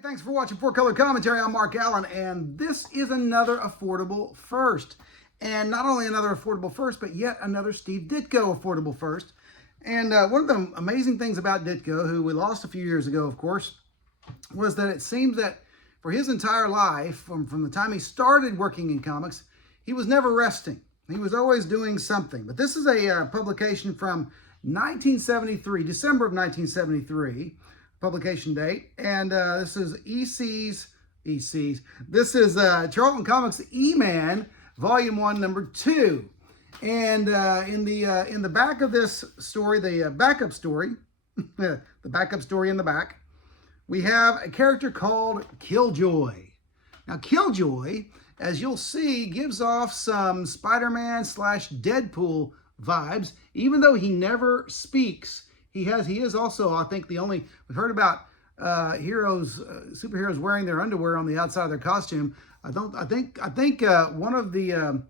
Hey, thanks for watching 4Color Commentary. I'm Mark Allen, and this is another affordable first. And not only another affordable first, but yet another Steve Ditko affordable first. And one of the amazing things about Ditko, who we lost a few years ago, of course, was that it seems that for his entire life, from the time he started working in comics, he was never resting. He was always doing something. But this is a publication from 1973, December of 1973, publication date. And this is EC's. This is Charlton Comics E-Man, Volume 1, Number 2. And in the back of this story, the backup story, the backup story in the back, we have a character called Killjoy. Now, Killjoy, as you'll see, gives off some Spider-Man / Deadpool vibes, even though he never speaks. He is also, I think, the only, we've heard about superheroes wearing their underwear on the outside of their costume. I think one of the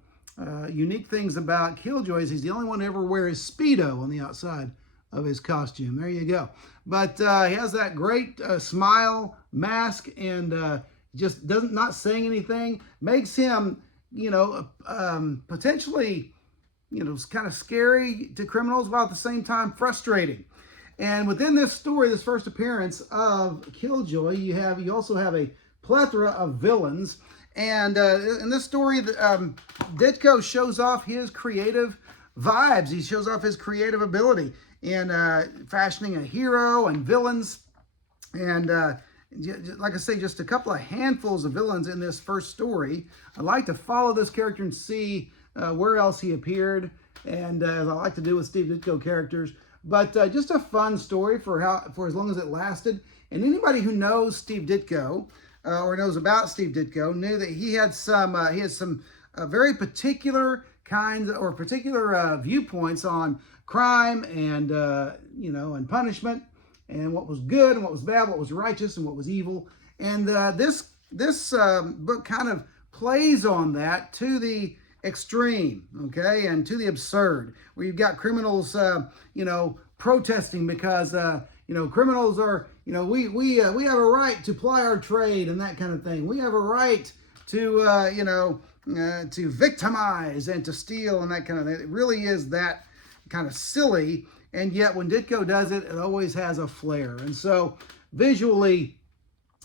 unique things about Killjoy is he's the only one to ever wear his Speedo on the outside of his costume. There you go. But he has that great smile, mask, and just not saying anything makes him, potentially, kind of scary to criminals, while at the same time frustrating. And within this story, this first appearance of Killjoy, you also have a plethora of villains. And in this story, Ditko shows off his creative vibes. He shows off his creative ability in fashioning a hero and villains. And like I say, just a couple of handfuls of villains in this first story. I'd like to follow this character and see where else he appeared, and as I like to do with Steve Ditko characters. But just a fun story for as long as it lasted. And anybody who knows Steve Ditko or knows about Steve Ditko knew that he had some very particular kinds or particular viewpoints on crime and and punishment, and what was good and what was bad, what was righteous and what was evil. And this book kind of plays on that to the extreme, okay, and to the absurd, where you've got criminals, protesting because, criminals are, we have a right to ply our trade and that kind of thing. We have a right to, to victimize and to steal and that kind of thing. It really is that kind of silly. And yet when Ditko does it, it always has a flair. And so visually,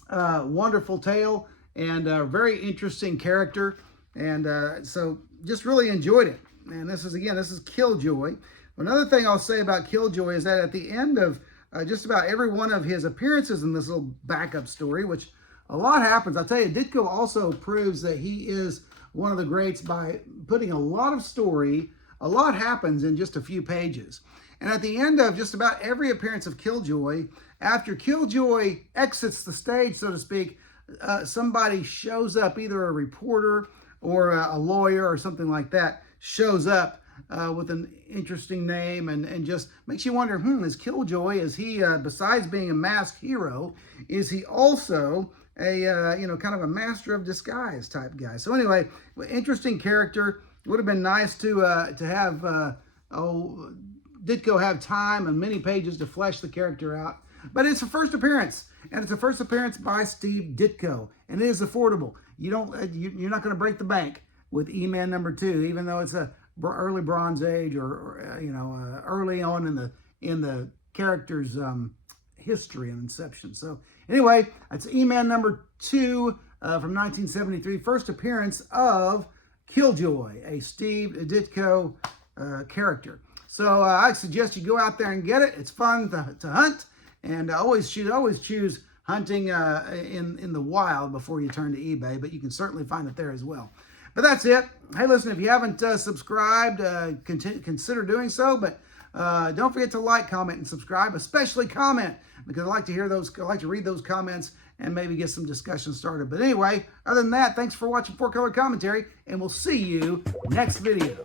wonderful tale and a very interesting character. And so just really enjoyed it. And this is Killjoy. Another thing I'll say about Killjoy is that at the end of just about every one of his appearances in this little backup story, which a lot happens. I'll tell you, Ditko also proves that he is one of the greats by putting a lot of story. A lot happens in just a few pages. And at the end of just about every appearance of Killjoy, after Killjoy exits the stage, so to speak, somebody shows up, either a reporter or a lawyer or something like that, shows up with an interesting name and just makes you wonder, is Killjoy, is he, besides being a masked hero, is he also a, kind of a master of disguise type guy? So anyway, interesting character. It would have been nice to have Ditko have time and many pages to flesh the character out. But it's a first appearance, and it's a first appearance by Steve Ditko, and it is affordable. You're not going to break the bank with E-Man number 2, even though it's a early Bronze Age or early on in the character's history and inception. So anyway, it's E-Man number 2 from 1973, first appearance of Killjoy, a Steve Ditko character. So I suggest you go out there and get it. It's fun to hunt, and always choose hunting in the wild before you turn to eBay, but you can certainly find it there as well. But that's it. Hey, listen, if you haven't subscribed, consider doing so, but don't forget to like, comment, and subscribe, especially comment, because I like to hear those. I like to read those comments and maybe get some discussion started. But anyway, other than that, thanks for watching 4Color Commentary, and we'll see you next video.